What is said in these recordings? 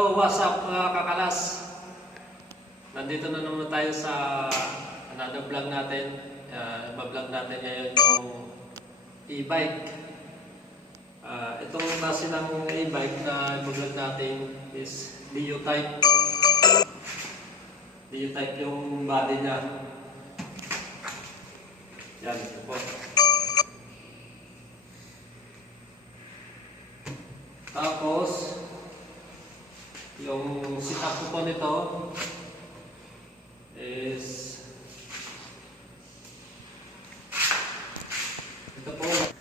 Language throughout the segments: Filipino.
Hello, what's up mga kakalas? Nandito na naman tayo sa another vlog natin. Iba-vlog natin ngayon yung e-bike. Itong klase ng e-bike na iba-vlog natin is Leo-type. Leo-type yung body niya. Yan, ito po. Tapos, yung setup ko po nito is ito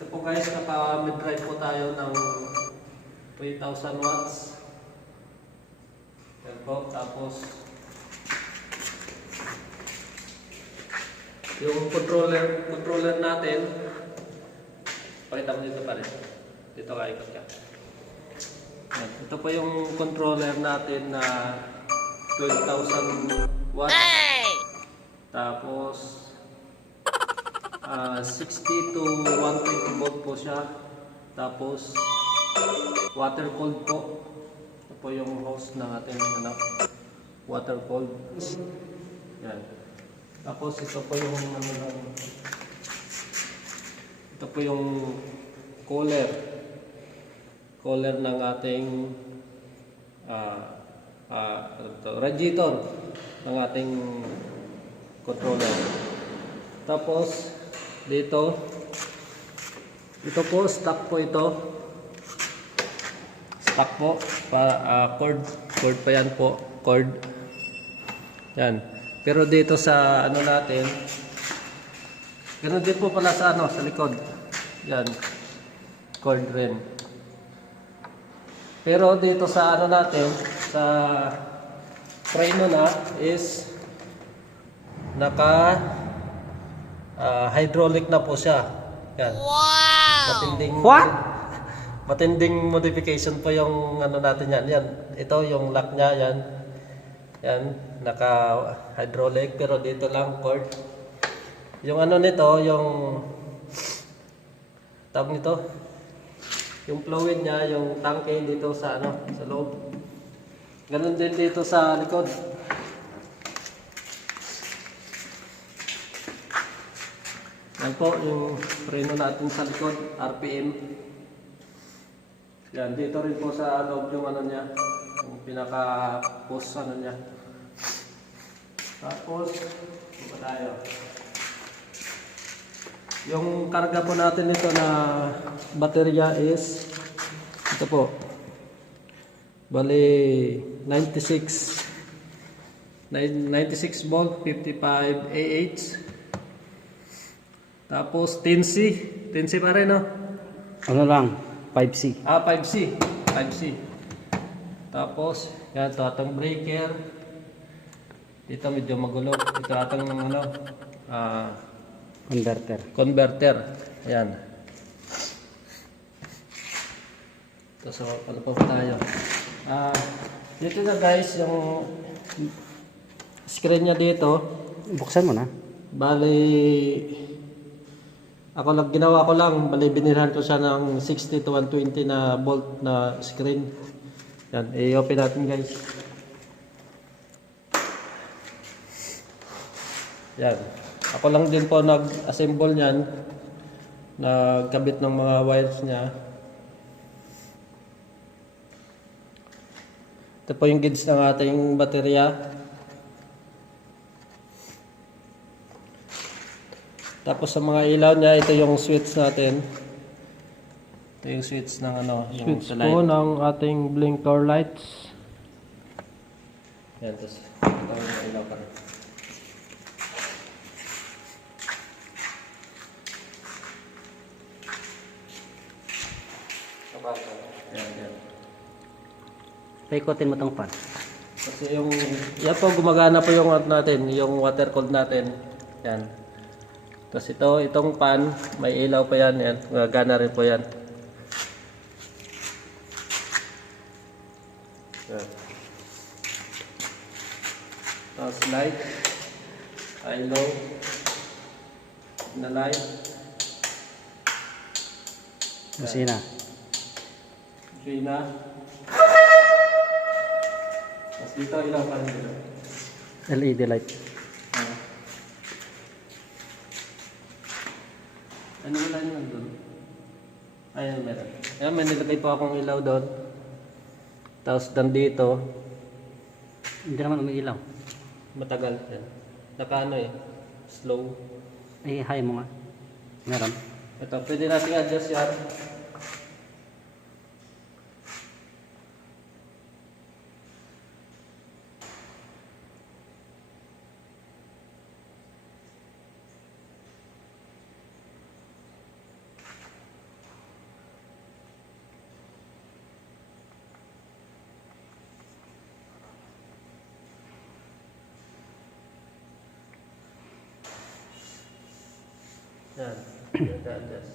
po guys, naka mid-drive po tayo ng 3,000 watts. Yan po. Tapos yung controller natin, pakita mo dito pa rin. Dito ka, ikot ka. Ito po yung controller natin na 12,000 watts. Tapos 60 to 120 volt po siya. Tapos water cooled po. Ito po yung hose ng ating water cooled. Yan. Tapos ito po yung ito po yung cooler ng ating radiator ng ating controller. Tapos dito po stock po ito. Stock po cord pa yan po, cord. Yan. Pero dito sa ano natin, ganun din po pala sa sa likod. Yan. Cord rin. Pero dito sa natin, sa frame na is naka hydraulic na po siya. Yan. Wow! Matinding modification po yung natin yan. Yan. Ito yung lock niya, yan. Yan, naka hydraulic pero dito lang cord. Yung nito, yung tawag nito, yung fluid niya, yung tanke dito sa sa loob. Ganun din dito sa likod. Yan po yung preno natin sa likod, RPM. Yan, dito rin po sa loob yung niya, yung pinaka-post niya. Tapos, ito tayo. Yung karga po natin nito na baterya is ito po. Bali 96 volt, 55 AH. Tapos 10C pa rin, no? Ano lang, 5C. 5C. Tapos yan, ito atong breaker. Dito medyo magulo. Ito atong converter. Ayan. So, ano pa tayo? Dito na guys, yung screen niya dito. Buksan mo na. Bali, ginawa ko lang. Bali, binilhan ko siya ng 60 to 120 na volt na screen. Yan, i-open natin guys. Yan. Ako lang din po nag-assemble niyan, nagkabit ng mga wires niya. Ito po yung gauge ng ating baterya. Tapos sa mga ilaw niya, ito yung switch natin. Ito yung switch ng yung switch po ng ating blinker lights. Yan, tapos ito yung ilaw pa rin. Yan. Paikotin mo tong pan. Kasi yan po, gumagana po yung natin, yung water cooled natin. Yan. Tapos itong pan, may ilaw pa yan. Yan, gumagana rin po yan. Yan. Tapos light, high low, na light. Busina. Busina. Tapos dito, ilaw pa rin dito. LED light. Ah. Ano wala yun nandun? Ayun, meron. Ayan, may nilagay po akong ilaw doon. Tapos nandito, Hindi naman umiilaw. matagal. Yan. Naka ano eh, slow. Ay, high mo nga. Meron. Ito, pwede natin adjust yan. Yan, adjust.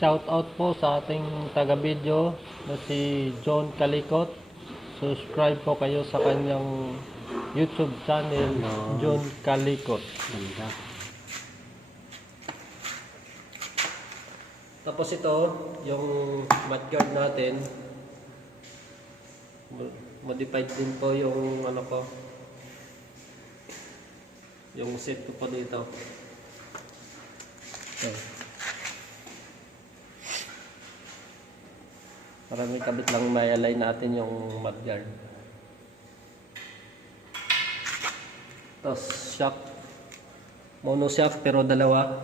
Shout out po sa ating taga-video na si John Calicot. Subscribe po kayo sa kanyang YouTube channel, John Calicot. Ganda. Tapos ito, yung mudguard natin. Modified din po yung ano ko. Yung set ko po dito. Okay. Para may kabit lang may align natin yung mudguard. Tapos shock. Mono shock pero dalawa.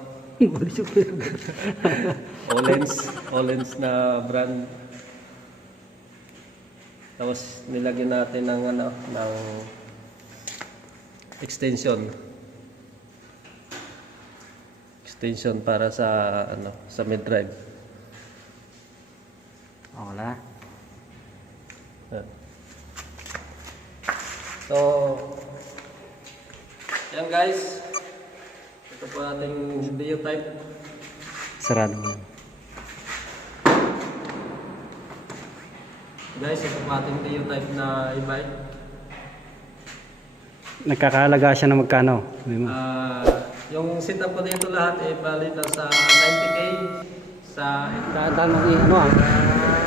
Olens na brand. Tapos nilagyan natin ng ano, ng extension. Extension para sa ano, sa mid drive. Wala. Yan. So, yan guys. Ito po ating video type. Sarado mo. Guys, ito po ating video type na e-bike. Nagkakahalaga siya na magkano? Sabi mo. Yung setup ko dito lahat bali na sa 90k sa Daan mo ano